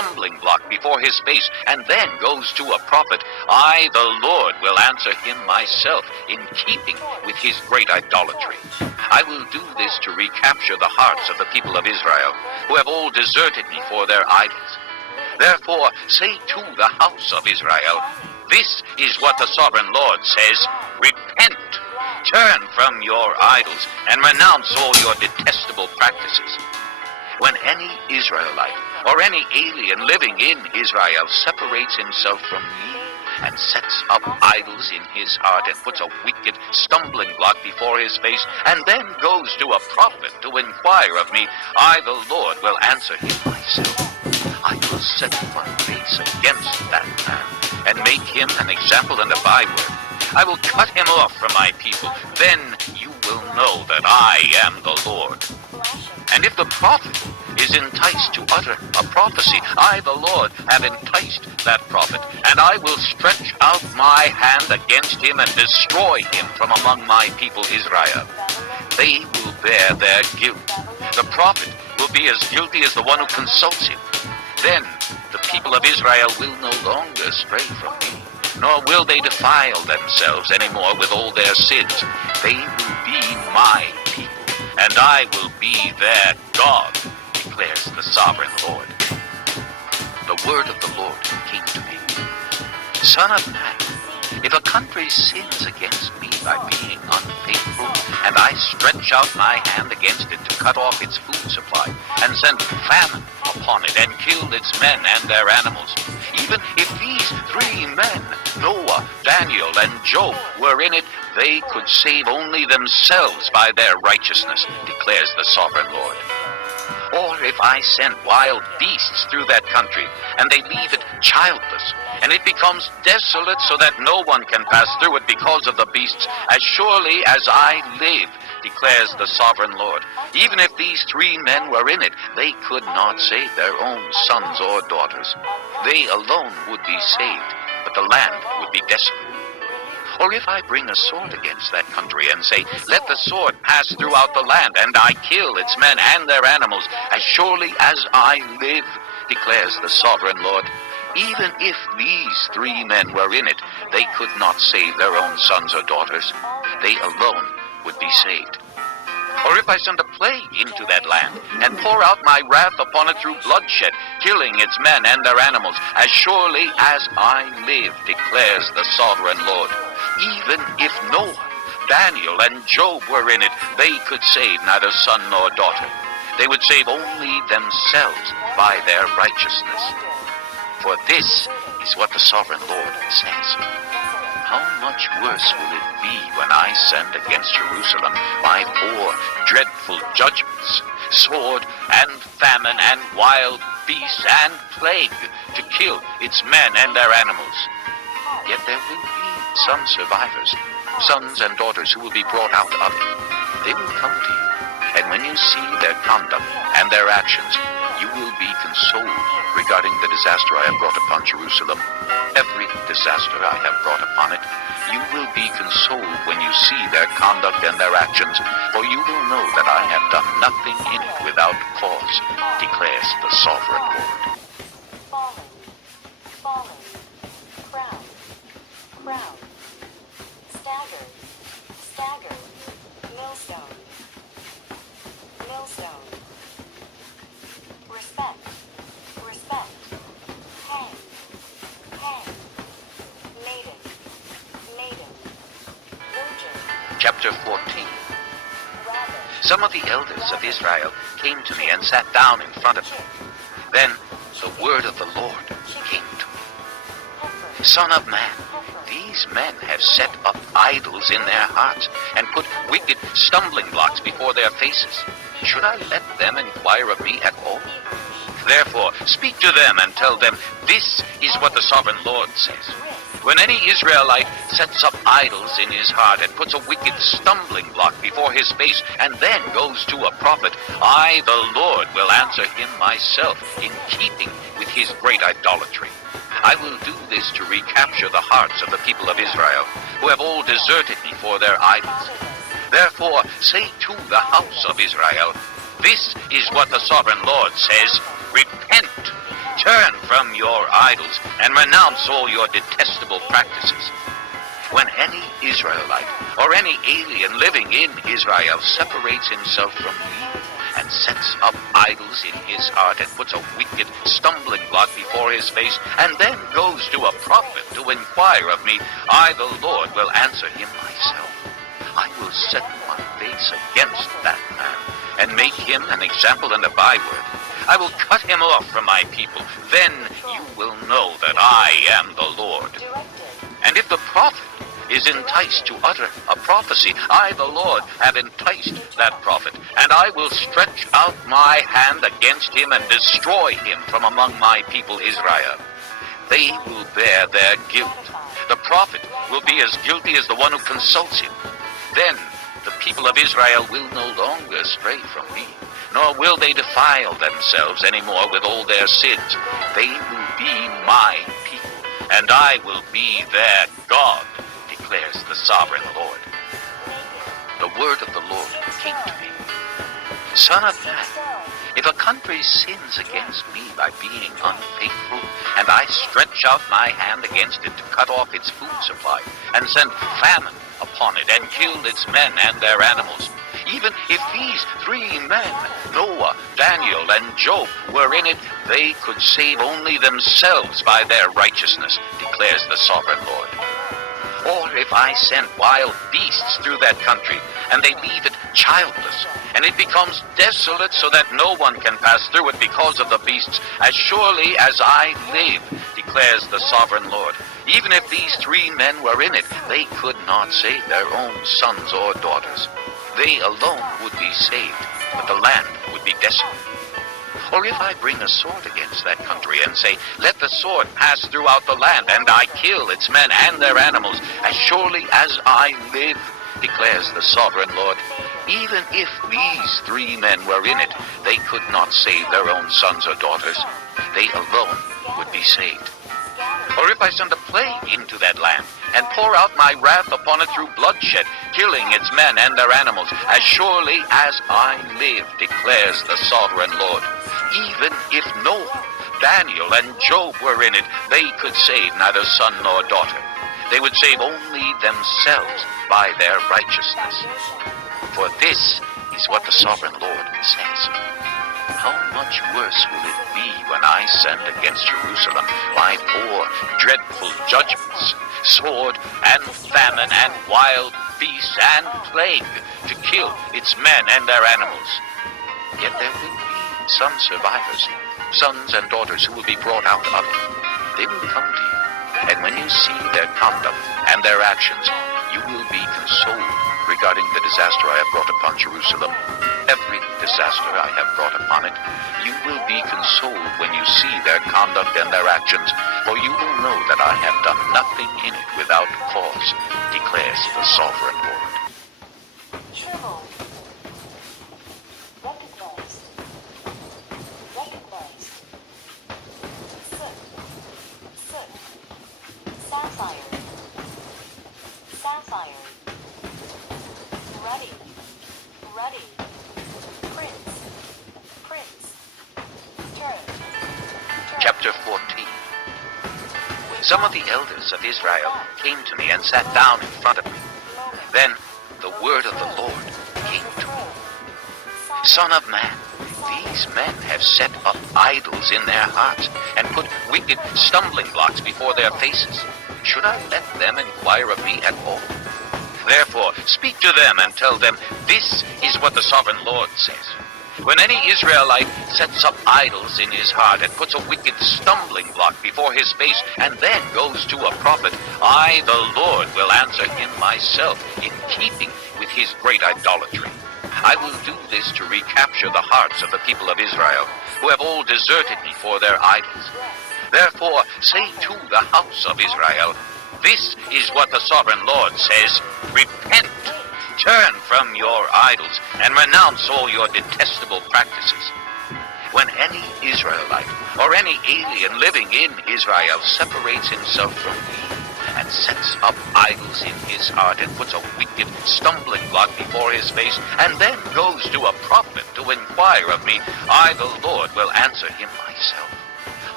stumbling block before his face, and then goes to a prophet, I, the Lord, will answer him myself in keeping with his great idolatry. I will do this to recapture the hearts of the people of Israel, who have all deserted me for their idols. Therefore, say to the house of Israel, this is what the sovereign Lord says, repent, turn from your idols, and renounce all your detestable practices. When any Israelite or any alien living in Israel separates himself from me and sets up idols in his heart and puts a wicked stumbling block before his face and then goes to a prophet to inquire of me, I, the Lord, will answer him myself. I will set my face against that man and make him an example and a byword. I will cut him off from my people. Then you will know that I am the Lord. And if the prophet is enticed to utter a prophecy, I, the Lord, have enticed that prophet, and I will stretch out my hand against him and destroy him from among my people Israel. They will bear their guilt. The prophet will be as guilty as the one who consults him. Then the people of Israel will no longer stray from me, nor will they defile themselves any more with all their sins. They will be my people, and I will be their God, declares the sovereign Lord. The word of the Lord came to me. Son of man, if a country sins against me by being unfaithful, and I stretch out my hand against it to cut off its food supply, and send famine upon it, and kill its men and their animals, even if these three men, Noah, Daniel, and Job, were in it, they could save only themselves by their righteousness, declares the sovereign Lord. Or if I send wild beasts through that country, and they leave it childless, and it becomes desolate so that no one can pass through it because of the beasts, as surely as I live, declares the sovereign Lord, even if these three men were in it, they could not save their own sons or daughters. They alone would be saved, but the land would be desolate. Or if I bring a sword against that country and say, let the sword pass throughout the land, and I kill its men and their animals, as surely as I live, declares the sovereign Lord, even if these three men were in it, they could not save their own sons or daughters. They alone would be saved. Or if I send a plague into that land, and pour out my wrath upon it through bloodshed, killing its men and their animals, as surely as I live, declares the sovereign Lord, even if Noah, Daniel, and Job were in it, they could save neither son nor daughter. They would save only themselves by their righteousness. For this is what the sovereign Lord says. How much worse will it be when I send against Jerusalem my 4 dreadful judgments, sword and famine and wild beasts and plague, to kill its men and their animals. Yet there will be some survivors, sons and daughters who will be brought out of it. They will come to you, and when you see their conduct and their actions, you will be consoled regarding the disaster I have brought upon Jerusalem. Every disaster I have brought upon it, you will be consoled when you see their conduct and their actions, for you will know that I have done nothing in it without cause, declares the sovereign Lord. Fallen, crown, crown, staggered, staggered, millstone, millstone, respect, respect, hang, hang, maiden, maiden, virgin, Chapter 14. rabbit, Some of the elders of Israel came to me and sat down in front of me. Then the word of the Lord came to me. heifer, Son of man, these men have set up idols in their hearts and put wicked stumbling blocks before their faces. Should I let them inquire of me at all? Therefore, speak to them and tell them, this is what the sovereign Lord says. When any Israelite sets up idols in his heart and puts a wicked stumbling block before his face and then goes to a prophet, I, the Lord, will answer him myself in keeping with his great idolatry. I will do this to recapture the hearts of the people of Israel, who have all deserted me for their idols. Therefore, say to the house of Israel, this is what the sovereign Lord says, repent, turn from your idols and renounce all your detestable practices. When any Israelite or any alien living in Israel separates himself from me and sets up idols in his heart and puts a wicked stumbling block before his face and then goes to a prophet to inquire of me, I, the Lord, will answer him myself. I will set my face against that man and make him an example and a byword. I will cut him off from my people. Then you will know that I am the Lord. And if the prophet is enticed to utter a prophecy, I, the Lord, have enticed that prophet, and I will stretch out my hand against him and destroy him from among my people Israel. They will bear their guilt. The prophet will be as guilty as the one who consults him. Then the people of Israel will no longer stray from me, nor will they defile themselves any more with all their sins. They will be my people, and I will be their God, declares the sovereign Lord. The word of the Lord came to me. Son of man, if a country sins against me by being unfaithful, and I stretch out my hand against it to cut off its food supply, and send famine upon it, and kill its men and their animals, even if these three men, Noah, Daniel, and Job, were in it, they could save only themselves by their righteousness, declares the sovereign Lord. Or if I send wild beasts through that country, and they leave it childless, and it becomes desolate so that no one can pass through it because of the beasts, as surely as I live, declares the sovereign Lord, even if these three men were in it, they could not save their own sons or daughters. They alone would be saved, but the land would be desolate. Or if I bring a sword against that country and say, let the sword pass throughout the land, and I kill its men and their animals, as surely as I live, declares the sovereign Lord, even if these three men were in it, they could not save their own sons or daughters. They alone would be saved. Or if I send a plague into that land, and pour out my wrath upon it through bloodshed, killing its men and their animals, as surely as I live, declares the sovereign Lord. Even if Noah, Daniel, and Job were in it, they could save neither son nor daughter. They would save only themselves by their righteousness. For this is what the sovereign Lord says. How much worse will it be when I send against Jerusalem my 4 dreadful judgments, sword and famine and wild beasts and plague, to kill its men and their animals. Yet there will be some survivors, sons and daughters who will be brought out of it. They will come to you, and when you see their conduct and their actions, you will be consoled regarding the disaster I have brought upon Jerusalem. Every disaster I have brought upon it, you will be consoled when you see their conduct and their actions, for you will know that I have done nothing in it without cause, declares the sovereign Lord. Trouble. Recognized. Recognized. Soot. Soot. Sapphire. Sapphire. Ruddy. Ruddy. Prince. Prince. Turn. Turn. Chapter 14. Some of the elders of Israel came to me and sat down in front of me. Then the word of the Lord came to me. Son of man, these men have set up idols in their hearts and put wicked stumbling blocks before their faces. Should I let them inquire of me at all? Therefore, speak to them and tell them, this is what the sovereign Lord says. When any Israelite sets up idols in his heart and puts a wicked stumbling block before his face and then goes to a prophet, I, the Lord, will answer him myself in keeping with his great idolatry. I will do this to recapture the hearts of the people of Israel, who have all deserted me for their idols. Therefore, say to the house of Israel, this is what the sovereign Lord says, repent. Turn from your idols and renounce all your detestable practices. When any Israelite or any alien living in Israel separates himself from me and sets up idols in his heart and puts a wicked stumbling block before his face and then goes to a prophet to inquire of me, I, the Lord, will answer him myself.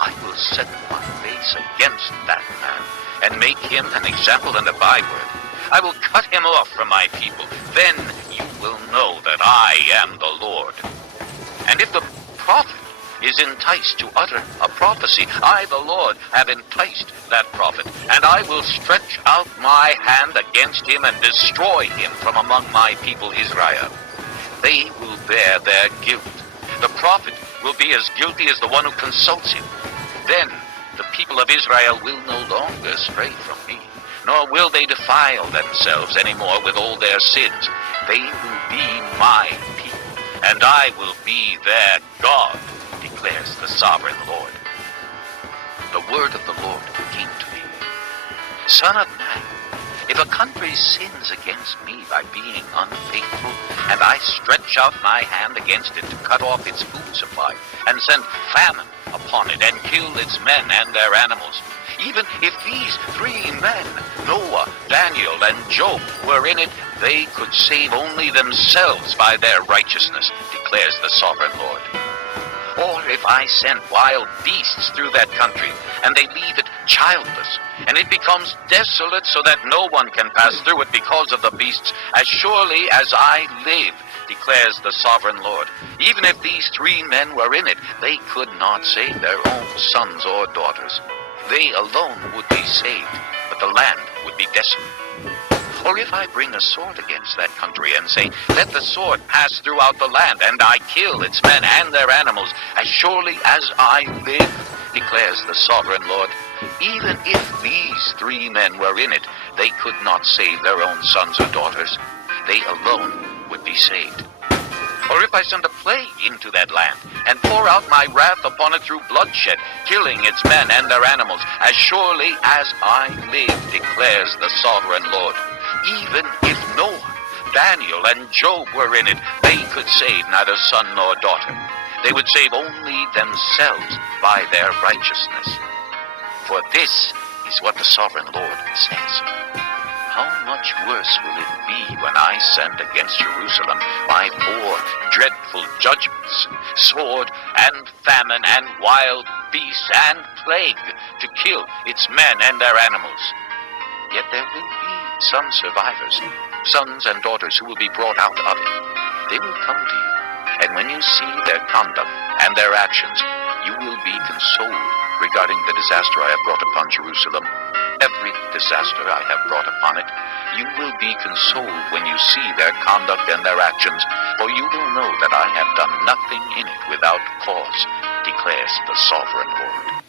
I will set my face against that man, and make him an example and a byword. I will cut him off from my people. Then you will know that I am the Lord. And if the prophet is enticed to utter a prophecy, I, the Lord, have enticed that prophet, and I will stretch out my hand against him and destroy him from among my people Israel. They will bear their guilt. The prophet will be as guilty as the one who consults him. Then the people of Israel will no longer stray from me, nor will they defile themselves any more with all their sins. They will be my people, and I will be their God, declares the sovereign Lord. The word of the Lord came to me. Son of man, if a country sins against me by being unfaithful, and I stretch out my hand against it to cut off its food supply, and send famine upon it, and kill its men and their animals, even if these 3 men, Noah, Daniel, and Job, were in it, they could save only themselves by their righteousness, declares the sovereign Lord. Or if I send wild beasts through that country, and they leave it childless, and it becomes desolate so that no one can pass through it because of the beasts, as surely as I live, declares the sovereign Lord, even if these 3 men were in it, they could not save their own sons or daughters. They alone would be saved, but the land would be desolate. Or if I bring a sword against that country and say, let the sword pass throughout the land, and I kill its men and their animals, as surely as I live, declares the sovereign Lord, even if these 3 men were in it, they could not save their own sons or daughters. They alone would be saved. Or if I send a plague into that land, and pour out my wrath upon it through bloodshed, killing its men and their animals, as surely as I live, declares the sovereign Lord, even if Noah, Daniel, and Job were in it, they could save neither son nor daughter. They would save only themselves by their righteousness. For this is what the sovereign Lord says. How much worse will it be when I send against Jerusalem my 4 dreadful judgments, sword and famine and wild beasts and plague, to kill its men and their animals. Yet there will be some survivors, sons and daughters who will be brought out of it. They will come to you, and when you see their conduct and their actions, you will be consoled regarding the disaster I have brought upon Jerusalem. Every disaster I have brought upon it, you will be consoled when you see their conduct and their actions, for you will know that I have done nothing in it without cause, declares the sovereign Lord.